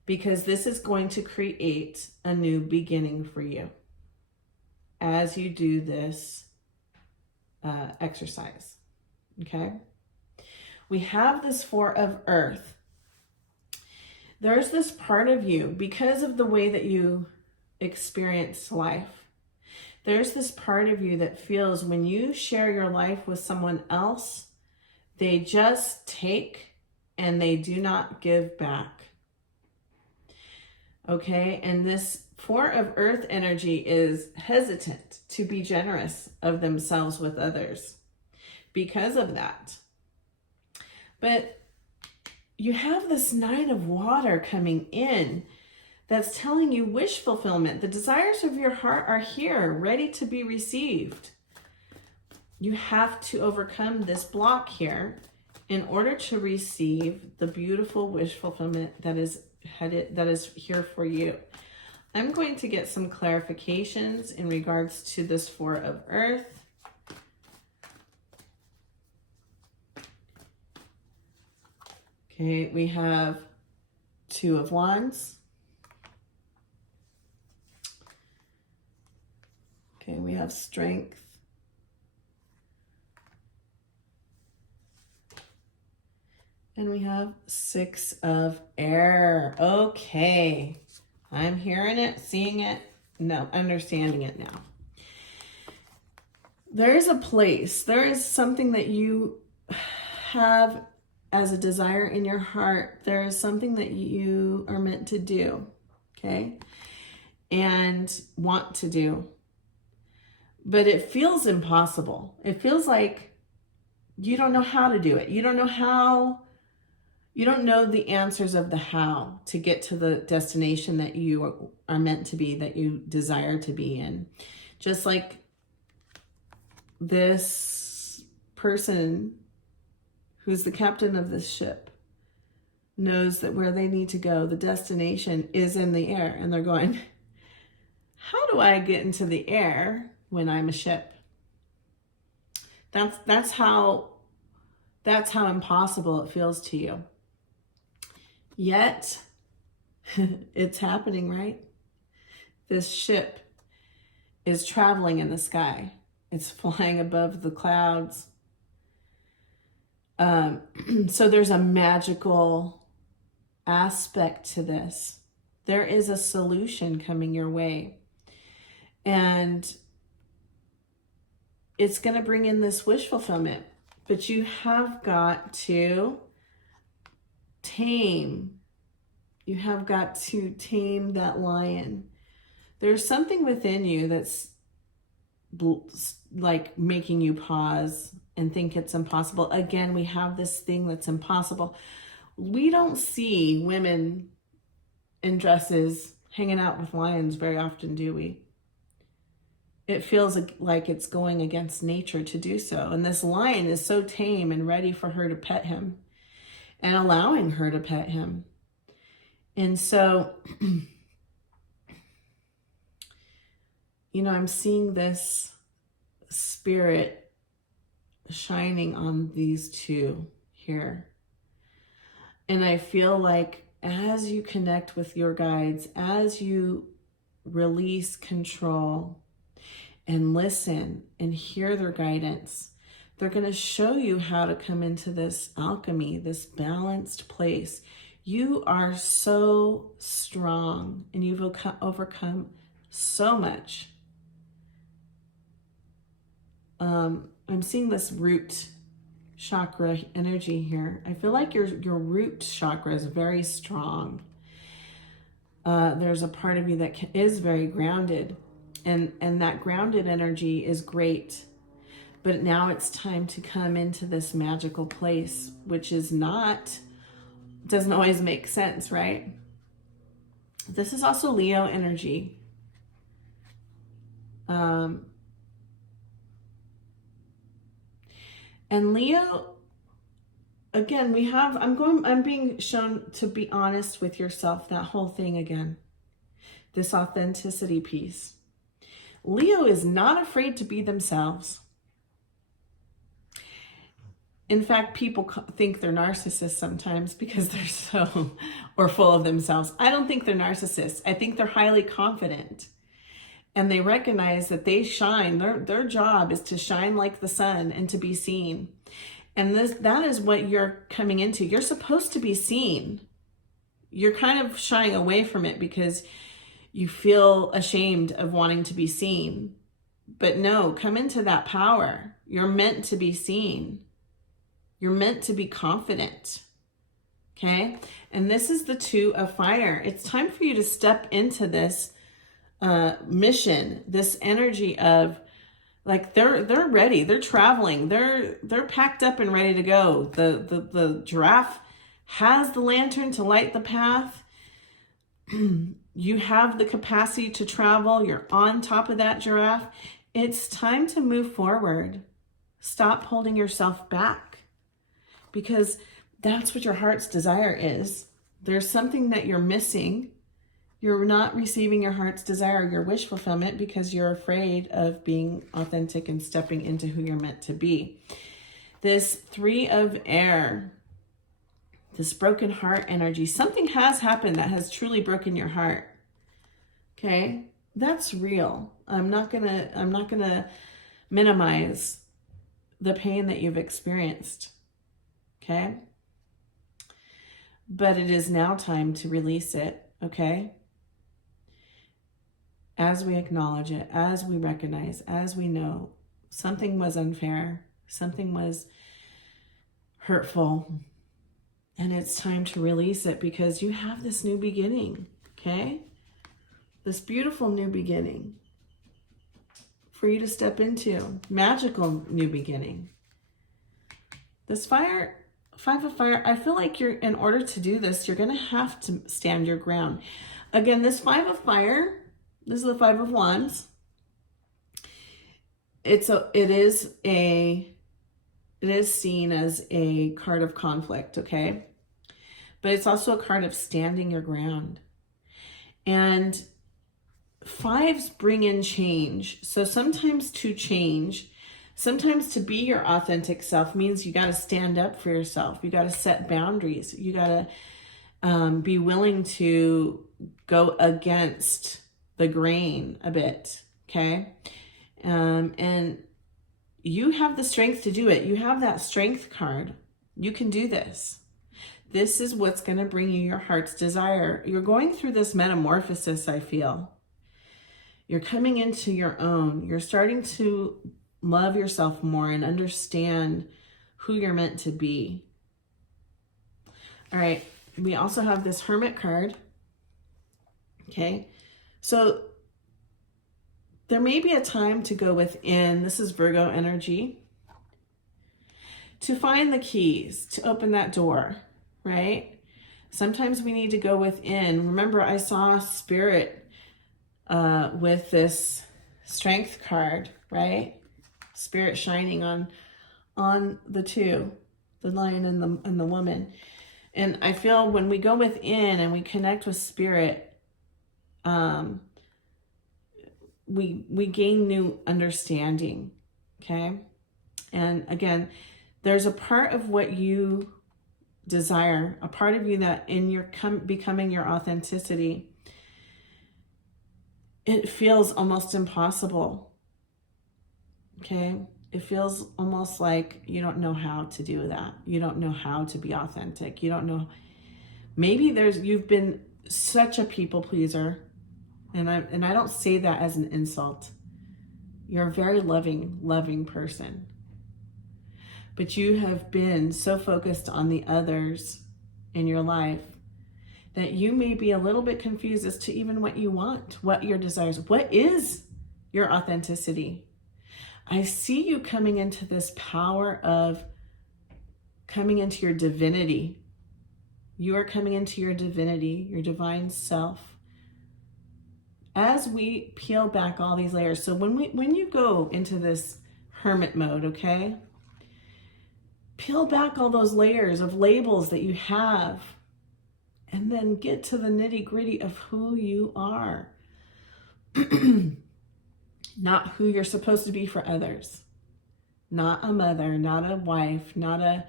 Because this is going to create a new beginning for you as you do this exercise. Okay? We have this 4 of earth. There's this part of you, because of the way that you experience life, there's this part of you that feels when you share your life with someone else, they just take and they do not give back. Okay, and this 4 of earth energy is hesitant to be generous of themselves with others because of that. But you have this 9 of water coming in that's telling you wish fulfillment. The desires of your heart are here, ready to be received. You have to overcome this block here in order to receive the beautiful wish fulfillment that is here for you. I'm going to get some clarifications in regards to this 4 of earth. Okay, we have 2 of wands. Okay, we have strength. And we have 6 of air. Okay, I'm hearing it, seeing it, no, understanding it now. There is a place, there is something that you have as a desire in your heart. There is something that you are meant to do, okay? And want to do. But it feels impossible. It feels like you don't know how to do it. You don't know the answers of the how to get to the destination that you are meant to be, that you desire to be in. Just like this person who's the captain of this ship knows that where they need to go, the destination is in the air. And they're going, how do I get into the air when I'm a ship? That's how impossible it feels to you. Yet, it's happening, right? This ship is traveling in the sky. It's flying above the clouds. So there's a magical aspect to this. There is a solution coming your way. And it's going to bring in this wish fulfillment. But you have got to tame. You have got to tame that lion. There's something within you that's like making you pause and think it's impossible. Again, we have this thing that's impossible. We don't see women in dresses hanging out with lions very often, do we? It feels like it's going against nature to do so. And this lion is so tame and ready for her to pet him and allowing her to pet him. And so, you know, I'm seeing this spirit shining on these two here. And I feel like as you connect with your guides, as you release control and listen and hear their guidance, they're going to show you how to come into this alchemy, this balanced place. You are so strong and you've overcome so much. I'm seeing this root chakra energy here. I feel like your root chakra is very strong. There's a part of you that is very grounded, and that grounded energy is great. But now it's time to come into this magical place, which doesn't always make sense, right? This is also Leo energy. And Leo, again, I'm being shown to be honest with yourself, that whole thing again, this authenticity piece. Leo is not afraid to be themselves. In fact, people think they're narcissists sometimes because they're so, or full of themselves. I don't think they're narcissists. I think they're highly confident. And they recognize that they shine. Their job is to shine like the sun and to be seen. And that is what you're coming into. You're supposed to be seen. You're kind of shying away from it because you feel ashamed of wanting to be seen. But no, come into that power. You're meant to be seen. You're meant to be confident. Okay? And this is the Two of Fire. It's time for you to step into this mission, this energy of like they're ready, they're traveling, they're packed up and ready to go. The giraffe has the lantern to light the path. You have the capacity to travel. You're on top of that giraffe. It's time to move forward. Stop holding yourself back, because that's what your heart's desire is. There's something that you're missing. You're not receiving your heart's desire, your wish fulfillment, because you're afraid of being authentic and stepping into who you're meant to be. This Three of Air, this broken heart energy, something has happened that has truly broken your heart. Okay? That's real. I'm not gonna minimize the pain that you've experienced. Okay? But it is now time to release it, okay? As we acknowledge it, as we recognize, as we know something was unfair, something was hurtful, and it's time to release it because you have this new beginning, okay? This beautiful new beginning for you to step into, magical new beginning. This Five of Fire, I feel like in order to do this, you're going to have to stand your ground. Again, this Five of Fire, this is the Five of Wands. It is seen as a card of conflict, okay? But it's also a card of standing your ground. And fives bring in change. So sometimes to change, sometimes to be your authentic self means you got to stand up for yourself. You got to set boundaries. You got to be willing to go against the grain a bit, okay? And you have the strength to do it. You have that strength card. You can do this. This is what's going to bring you your heart's desire. You're going through this metamorphosis, I feel. You're coming into your own. You're starting to love yourself more and understand who you're meant to be. All right, we also have this Hermit card. Okay, so there may be a time to go within. This is Virgo energy. To find the keys, to open that door, right? Sometimes we need to go within. Remember, I saw Spirit with this Strength card, right? Spirit shining on the two, the lion and the woman. And I feel when we go within and we connect with Spirit, we gain new understanding, okay? And again, there's a part of what you desire, a part of you that in your becoming your authenticity, it feels almost impossible, okay? It feels almost like you don't know how to do that. You don't know how to be authentic. You don't know. Maybe you've been such a people pleaser, and I don't say that as an insult. You're a very loving person. But you have been so focused on the others in your life that you may be a little bit confused as to even what you want, what your desires, what is your authenticity. I see you coming into this power of coming into your divinity. You are coming into your divinity, your divine self. As we peel back all these layers, so when you go into this hermit mode, okay, peel back all those layers of labels that you have, and then get to the nitty-gritty of who you are. Not who you're supposed to be for others. Not a mother, not a wife, not a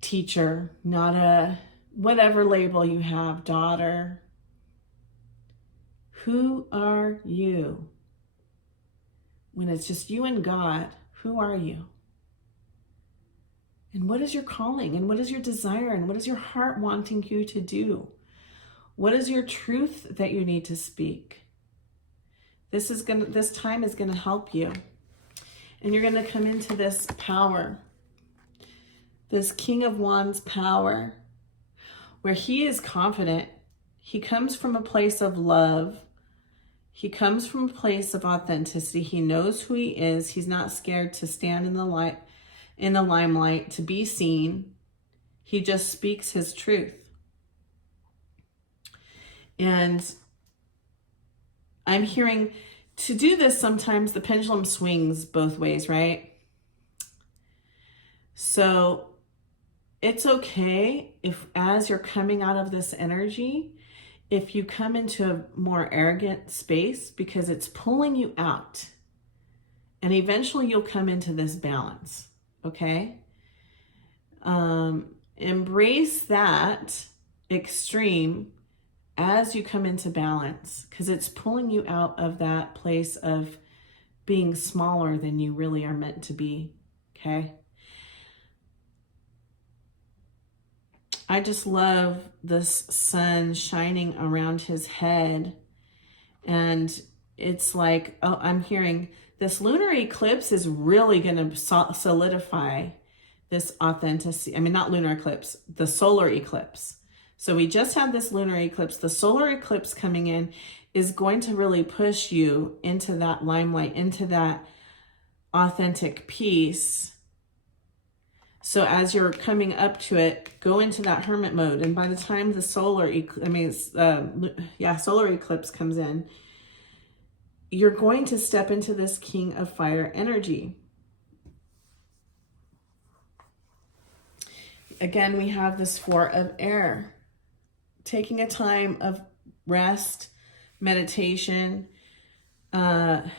teacher, not a whatever label you have, daughter. Who are you? When it's just you and God, who are you? And what is your calling? And what is your desire? And what is your heart wanting you to do? What is your truth that you need to speak? This time is gonna help you. And you're gonna come into this power, this King of Wands power, where he is confident. He comes from a place of love. He comes from a place of authenticity. He knows who he is. He's not scared to stand in the limelight, to be seen. He just speaks his truth. And I'm hearing, to do this, sometimes the pendulum swings both ways, right? So it's okay if, as you're coming out of this energy, if you come into a more arrogant space, because it's pulling you out. And eventually you'll come into this balance, okay? Embrace that extreme as you come into balance, because it's pulling you out of that place of being smaller than you really are meant to be, okay? I just love this sun shining around his head, and it's like, oh, I'm hearing this lunar eclipse is really going to solidify this authenticity. I mean, not lunar eclipse, the solar eclipse. So we just had this lunar eclipse. The solar eclipse coming in is going to really push you into that limelight, into that authentic piece. So as you're coming up to it, go into that hermit mode. And by the time the solar eclipse comes in, you're going to step into this King of Fire energy. Again, we have this Four of Air. Taking a time of rest, meditation. When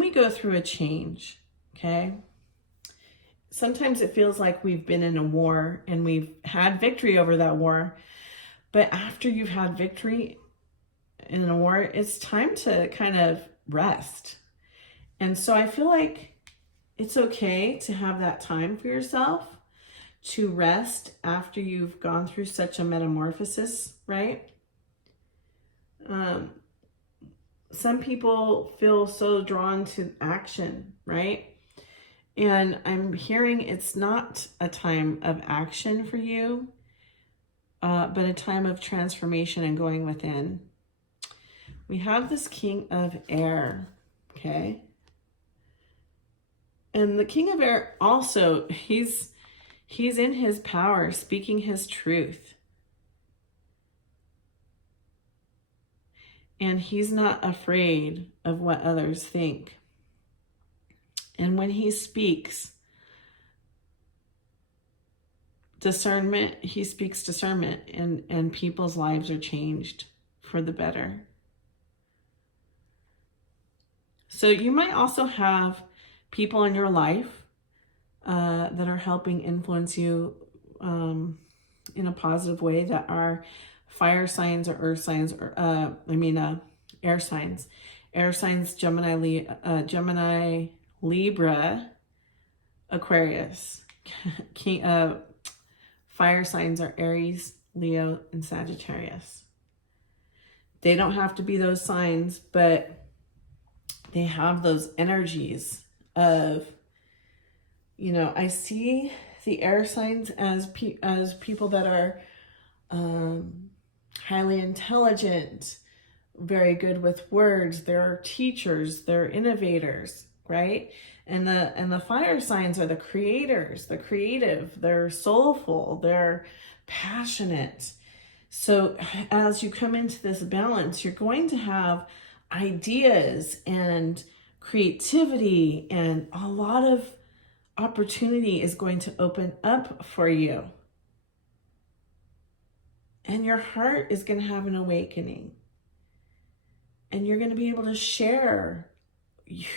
we go through a change, okay, sometimes it feels like we've been in a war and we've had victory over that war. But after you've had victory in a war, it's time to kind of rest. And so I feel like it's okay to have that time for yourself to rest after you've gone through such a metamorphosis, right? some people feel so drawn to action, right? And I'm hearing it's not a time of action for you, but a time of transformation and going within. We have this King of Air, okay? And the King of Air also, he's in his power, speaking his truth. And he's not afraid of what others think. And when he speaks discernment, he speaks discernment, and people's lives are changed for the better. So you might also have people in your life that are helping influence you in a positive way, that are fire signs or earth signs, or air signs. Air signs, Gemini, Libra, Aquarius. Fire signs are Aries, Leo, and Sagittarius. They don't have to be those signs, but they have those energies of, I see the air signs as people that are highly intelligent, very good with words. They're teachers, they're innovators, right? And the fire signs are the creators, the creative, they're soulful, they're passionate. So as you come into this balance, you're going to have ideas and creativity, and a lot of opportunity is going to open up for you. And your heart is going to have an awakening. And you're going to be able to share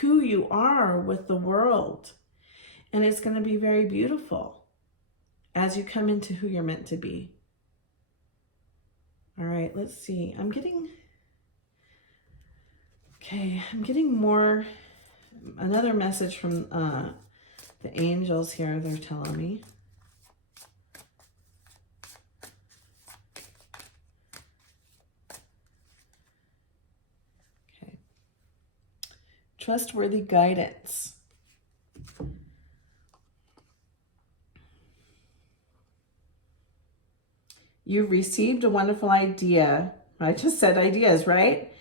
who you are with the world. And it's going to be very beautiful as you come into who you're meant to be. All right, let's see. I'm getting another message from the angels here. They're telling me. Okay. Trustworthy guidance. You've received a wonderful idea. I just said ideas, right?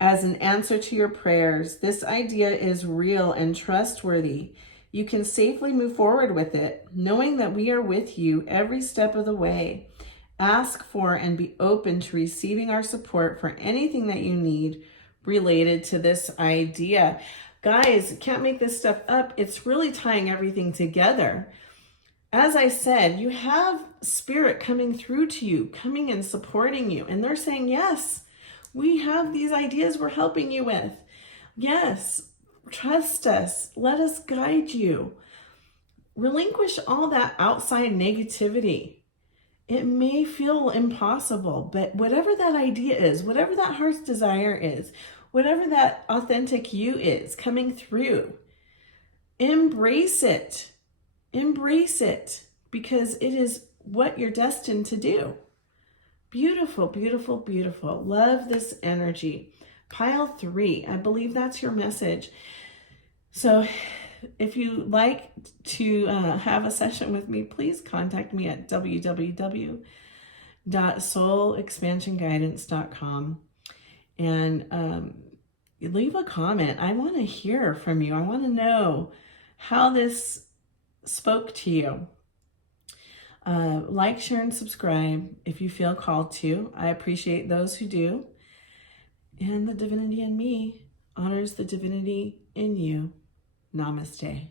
As an answer to your prayers. This idea is real and trustworthy. You can safely move forward with it, knowing that we are with you every step of the way. Ask for and be open to receiving our support for anything that you need related to this idea. Guys, can't make this stuff up. It's really tying everything together. As I said, you have spirit coming through to you, coming and supporting you. And they're saying, yes, we have these ideas we're helping you with. Yes, trust us. Let us guide you. Relinquish all that outside negativity. It may feel impossible, but whatever that idea is, whatever that heart's desire is, whatever that authentic you is coming through, embrace it. Embrace it, because it is what you're destined to do. Beautiful, beautiful, beautiful. Love this energy. Pile 3, I believe that's your message. So if you'd like to have a session with me, please contact me at www.soulexpansionguidance.com and leave a comment. I want to hear from you. I want to know how this spoke to you. Like, share, and subscribe if you feel called to. I appreciate those who do. And the divinity in me honors the divinity in you. Namaste.